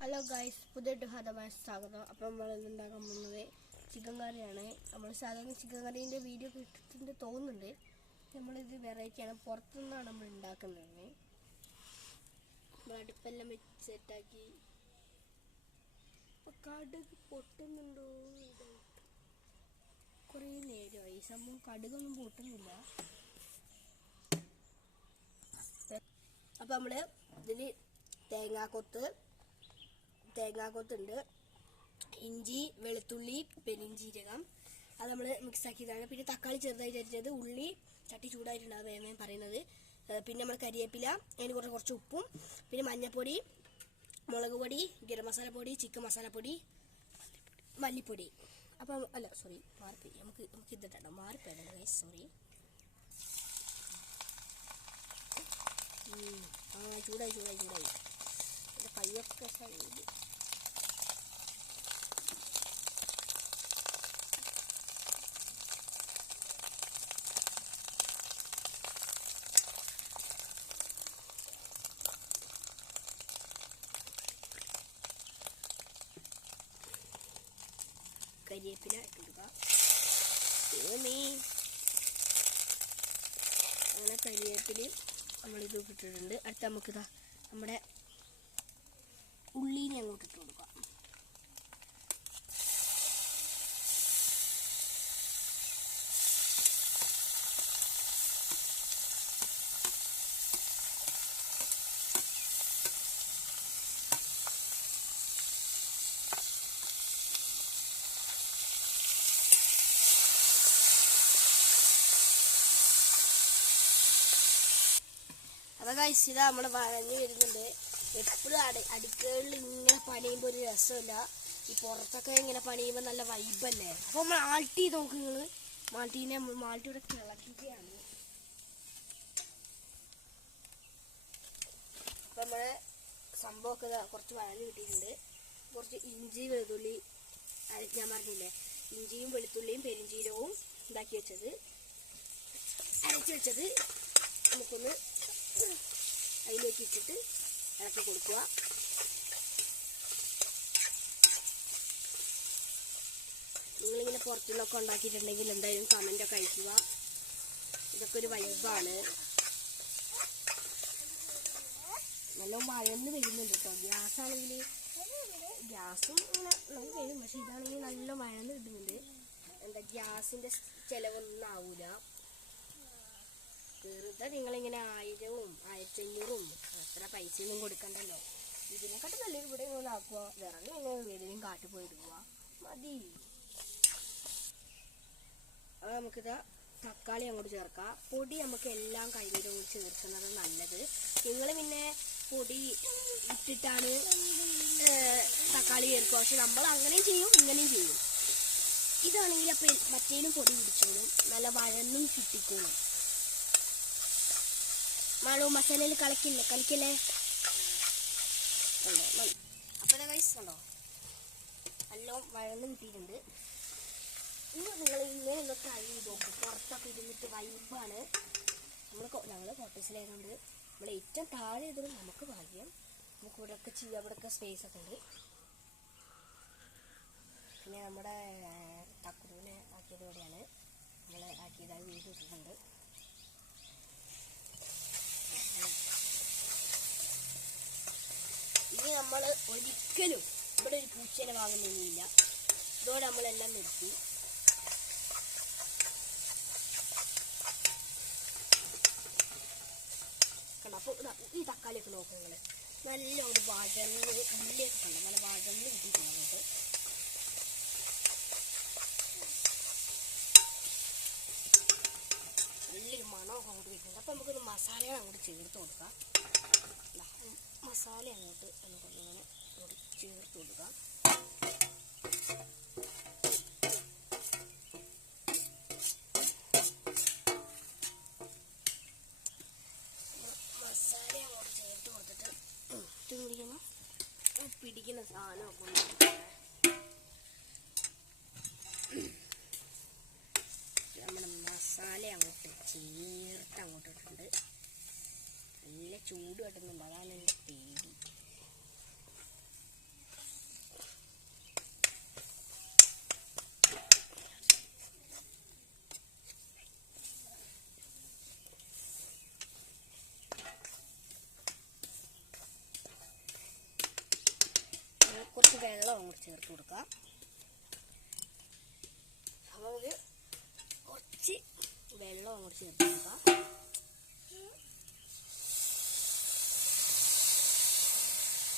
Hello guys പുതിയ ഹതമായ സ്വാഗതം. അപ്പം നമ്മൾ ഇന്ന് ഉണ്ടാക്കാൻ പോകുന്നത് ചിക്കൻ കറിയാണ്. നമ്മൾ സാധാരണ ചിക്കൻ കറീന്റെ വീഡിയോ കിട്ടിയിട്ടുണ്ട് തോന്നുന്നുണ്ട്. നമ്മളിത് വെറൈറ്റിയാണ്. പുറത്തുനിന്നാണ് നമ്മൾ ഉണ്ടാക്കുന്നത്. നമ്മൾ അടുപ്പെല്ലാം വെച്ച് സെറ്റാക്കി. ഇപ്പൊ കടുക് പൊട്ടുന്നുണ്ടോ? കുറേ നേരമായി. സംഭവം കടുകൊന്നും പൊട്ടുന്നില്ല. അപ്പം നമ്മൾ ഇതിൽ തേങ്ങാക്കൊത്ത് തേങ്ങാക്കൊത്തുണ്ട്. ഇഞ്ചി വെളുത്തുള്ളി പെരിഞ്ചീരകം. അത് നമ്മൾ മിക്സ് ആക്കിയതാണ്. പിന്നെ തക്കാളി ചെറുതായിട്ട് അരിഞ്ഞത് ഉള്ളി. ചട്ടി ചൂടായിട്ടുണ്ടാവും വേമേ പറയുന്നത്. പിന്നെ നമ്മൾ കരിയേപ്പില അതിന് കുറച്ച് കുറച്ച് ഉപ്പും. പിന്നെ മഞ്ഞൾപ്പൊടി മുളക് പൊടി ഗരം മസാലപ്പൊടി പൊടി ചിക്കൻ മസാലപ്പൊടി പൊടി മല്ലിപ്പൊടി. അപ്പം അല്ല സോറി മാറിപ്പോയി. നമുക്ക് നമുക്ക് ഇതിട്ടോ മാറിപ്പോയല്ലോ ഗൈസ് സോറി ആ ചൂടായി ചൂടായി ചൂടായി. എന്റെ കയ്യൊക്കെ ഇട്ട് നീ അങ്ങനെ ഇത് നമ്മളിത് ഇട്ടിട്ടുണ്ട്. അടുത്ത നമുക്കിതാ നമ്മുടെ ഉള്ളീനെ അങ്ങോട്ട് ഇട്ട് കൊടുക്കാം. അപ്പൊ guys ഇതാ നമ്മൾ വഴഞ്ഞു വരുന്നുണ്ട്. എപ്പോഴും അടി അടുക്കളയിൽ ഇങ്ങനെ പണിയുമ്പോൾ ഒരു രസമില്ല. ഈ പുറത്തൊക്കെ ഇങ്ങനെ പണിയുമ്പോൾ നല്ല വൈബല്ലേ അപ്പോൾ നമ്മൾ ആൾട്ടി നോക്ക് നിങ്ങൾ മാൾട്ടീനെ നമ്മൾ മാൾട്ടി ഇവിടെ അപ്പൊ നമ്മളെ സംഭവമൊക്കെ കുറച്ച് വഴഞ്ഞു കിട്ടിയിട്ടുണ്ട്. കുറച്ച് ഇഞ്ചി വെളുത്തുള്ളി ഞാൻ പറഞ്ഞില്ലേ? ഇഞ്ചിയും വെളുത്തുള്ളിയും പെരിഞ്ചീരവും ഉണ്ടാക്കി വെച്ചത്. അരച്ച് വെച്ചത് നമുക്കൊന്ന് അതിലേക്ക് ഇട്ടിട്ട് ഇളക്കി കൊടുക്കുക. നിങ്ങളിങ്ങനെ പുറത്തുനിന്നൊക്കെ ഉണ്ടാക്കിയിട്ടുണ്ടെങ്കിൽ എന്തായാലും കമന്റ് ഒക്കെ അയക്കുക. ഇതൊക്കെ ഒരു വൈബാണ് നല്ല മഴന്ന് വരുന്നുണ്ട് കേട്ടോ ഗ്യാസ് ആണെങ്കിൽ ഗ്യാസും ഇങ്ങനെ നമുക്ക് വരും. പക്ഷെ ഇതാണെങ്കിൽ നല്ല മഴന്ന് കിട്ടുന്നുണ്ട് എന്താ ഗ്യാസിന്റെ ചിലവൊന്നും ആവൂല. വെറുതെ നിങ്ങളിങ്ങനെ ആയിരവും ആയിരത്തഞ്ഞൂറും അത്ര പൈസയൊന്നും കൊടുക്കണ്ടല്ലോ. ഇതിനെക്കാട്ടും നല്ലൊരു ഇവിടെ ഇങ്ങനെ ആക്കുക വിറക് ഇങ്ങനെ ഏതെങ്കിലും കാട്ടിൽ പോയി ഇടുക മതി. അത് നമുക്കിതാ തക്കാളി അങ്ങോട്ട് ചേർക്കാം. പൊടി നമുക്ക് എല്ലാം കഴിഞ്ഞിട്ട് കൂടി ചേർക്കുന്നത് നല്ലത്. നിങ്ങൾ പിന്നെ പൊടി ഇട്ടിട്ടാണ് തക്കാളി ചേർക്കുക. പക്ഷെ നമ്മൾ അങ്ങനെയും ചെയ്യും ഇങ്ങനെയും ചെയ്യും. ഇതാണെങ്കിൽ അപ്പം മറ്റേലും പൊടി പിടിച്ചോളും. നല്ല വഴന്നും കിട്ടിക്കോളും. മാളു മസാലയിൽ കളിക്കില്ലേ? കളിക്കില്ലേ? ഉണ്ടോ? റൈസ് ഉണ്ടോ? നല്ലോണം വഴന്ന് കിട്ടിയിട്ടുണ്ട്. ഇനി നിങ്ങൾ ഇങ്ങനെ ഒന്ന് ട്രൈ ചെയ്ത് നോക്കും. പുറത്തൊക്കെ ഇരുന്നിട്ട് വൈബാണ് നമ്മൾ ഞങ്ങൾ കോട്ടേഴ്സിലായതുകൊണ്ട് നമ്മൾ ഏറ്റവും താഴെ ഇതിലും നമുക്ക് ഭാഗ്യം നമുക്ക് ഇവിടെയൊക്കെ ചെയ്യാം. ഇവിടെയൊക്കെ സ്പേസ് ഒക്കെ ഉണ്ട്. പിന്നെ നമ്മുടെ തക്കുരുവിനെ ആക്കിയത് ഇവിടെയാണ്. നമ്മൾ ആക്കിയതായി വീട് ഇട്ടിട്ടുണ്ട്. ഇനി നമ്മൾ ഒരിക്കലും ഇവിടെ ഒരു പൂച്ചേനെ വാങ്ങുന്നൊന്നുമില്ല. ഇതോടെ നമ്മളെല്ലാം നിർത്തി. ഈ തക്കാളിയൊക്കെ നോക്കുന്നത് നല്ല ഒരു വഴന്ന് ഉള്ളിയൊക്കെ കണ്ടു? നല്ല വഴന്ന് കിട്ടിയിട്ടുണ്ട് അങ്ങോട്ട് അങ്ങോട്ട് കിട്ടുന്നുണ്ട് അപ്പോൾ നമുക്കൊരു മസാലകൾ അങ്ങോട്ട് ചേർത്ത് കൊടുക്കാം. മസാല അങ്ങോട്ട് നമുക്കൊന്നിങ്ങനെ അങ്ങോട്ട് ചേർത്ത് കൊടുക്കാം. ഇല അങ്ങോട്ട് ചീർത്ത് അങ്ങോട്ട് ഇട്ടിട്ടുണ്ട് നല്ല ചൂട് കിട്ടുന്നുണ്ട്. അതാണ് എന്റെ പേടി. കുറച്ച് വെള്ളം അങ്ങോട്ട് ചേർത്ത് കൊടുക്കാം. അങ്ങോട്ട് ചേർത്ത് കൊടുക്കാം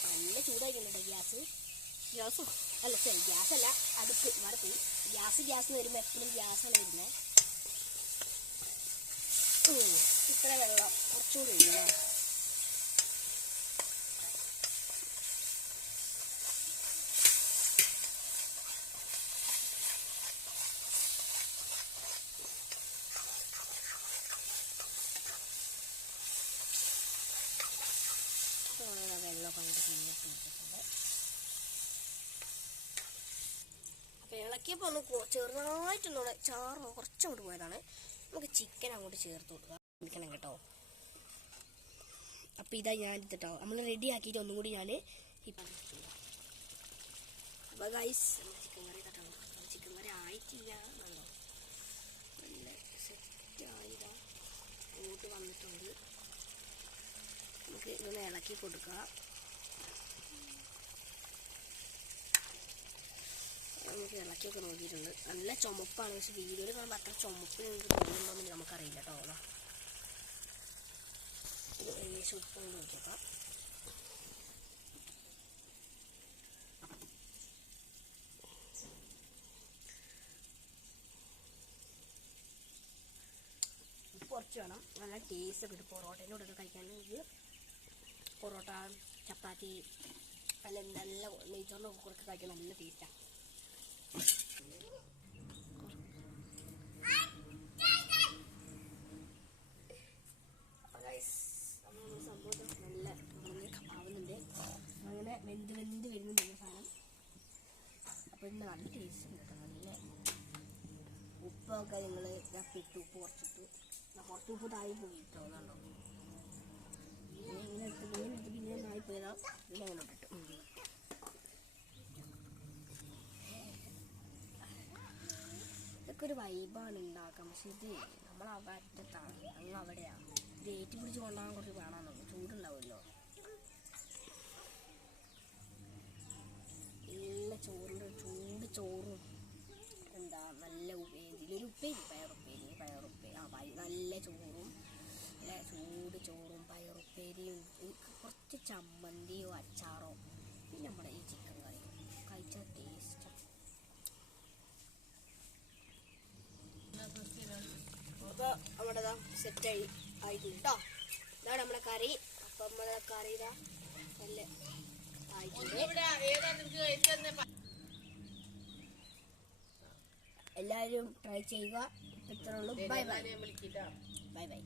നല്ല ചൂടായിട്ടുണ്ട് ഗ്യാസ്. ഗ്യാസ്? അല്ല സോറി ഗ്യാസ് അല്ല അടുപ്പ് മറപ്പോയി. ഗ്യാസ് ഗ്യാസ് വരുമ്പോൾ എപ്പോഴും ഗ്യാസാണ് വരുന്നത് ഇത്ര വെള്ളം. കുറച്ചുകൂടി ഒഴിക്കണം. അങ്ങനെ വെള്ളമൊക്കെ അങ്ങോട്ട് പിന്നിട്ട് വെച്ചിട്ടുണ്ട് അപ്പോൾ ഇളക്കിയപ്പോൾ ഒന്ന് ചെറുതായിട്ടൊന്നുകൂടെ ചാറ് കുറച്ചങ്ങോട്ട് പോയതാണ്. നമുക്ക് ചിക്കൻ അങ്ങോട്ട് ചേർത്ത് കൊടുക്കുക കേട്ടോ. അപ്പോൾ ഇതാ ഞാൻ ഇതിട്ടോ നമ്മൾ റെഡി ആക്കിയിട്ട് ഒന്നും കൂടി ഞാൻ ഇപ്പം അപ്പോൾ ഗൈസ് ചിക്കൻ കറി കേട്ടോ ചിക്കൻ കറി ആയിട്ടില്ല നല്ല സെറ്റ് ആയിതാ. ഇങ്ങോട്ട് വന്നിട്ടുണ്ട്. നമുക്ക് ഇങ്ങനെ ഇളക്കി കൊടുക്കാം. നമുക്ക് ഇളക്കിയൊക്കെ നോക്കിയിട്ടുണ്ട്. നല്ല ചുമപ്പാണ്. പക്ഷെ വീഡിയോയിൽ കാണുമ്പോൾ അത്ര ചുമപ്പ് നിങ്ങൾക്ക് തോന്നുന്നുണ്ടോന്ന് നമുക്കറിയില്ല കേട്ടോ. ഏകദേശം ഉപ്പ് നോക്കിയേക്കാം. കുറച്ച് വേണം. നല്ല ടേസ്റ്റ് കിട്ടും പൊറോട്ടേന്റെ കൂടെ കഴിക്കാനെങ്കിൽ പൊറോട്ട ചപ്പാത്തി അല്ല നല്ല നെയ്ച്ചോറിന്റെ കുറച്ച് കഴിക്കാൻ നല്ല ടേസ്റ്റാണ് സംഭവം നല്ല ആവുന്നുണ്ട് ഈ സാധനം. അപ്പോൾ നല്ല ടേസ്റ്റ് ഉപ്പൊക്കെ നിങ്ങൾ ഇട്ട് ഉപ്പ് കുറച്ചിട്ട്. കുറച്ച് ഉപ്പ് താഴെ പോയിട്ടോ ഇതൊക്കെ ഒരു വൈബാണ് ഉണ്ടാക്കാം പക്ഷെ ഇത് നമ്മൾ അവറ്റത്താണ് അങ്ങ് അവിടെയാണ് ഇത് ഏറ്റി പിടിച്ച് കൊണ്ടുപോകാൻ കുറച്ച് വേണമെന്നുള്ളൂ ചൂടുണ്ടാവുമല്ലോ. നല്ല ചോറിന്റെ ചൂട് ചോറും എന്താ നല്ല ഉപ്പേ ഇതിലൊരു ഉപ്പേരി പയറുപ്പേരി ആ പയ നല്ല ചോറും നല്ല ചൂട് ചോറും പയറുപ്പേരിയും ഉം, കുറച്ച് ചമ്മന്തിയോ അച്ചാറോ പിന്നെ നമ്മുടെ ഈ ചിക്കൻ കറി. കഴിച്ചാൽ ടേസ്റ്റാണ് അപ്പോൾ നമ്മുടെ സെറ്റായി ആയിട്ടുണ്ട് കേട്ടോ. ഇതാണ് നമ്മുടെ കറി. അപ്പം നമ്മുടെ കറി ഇതാ നല്ല ആയിട്ടുണ്ട്. എല്ലാവരും ട്രൈ ചെയ്യുക. ഇത്രയുള്ളൂ ബൈ ബൈ ബൈ ബൈ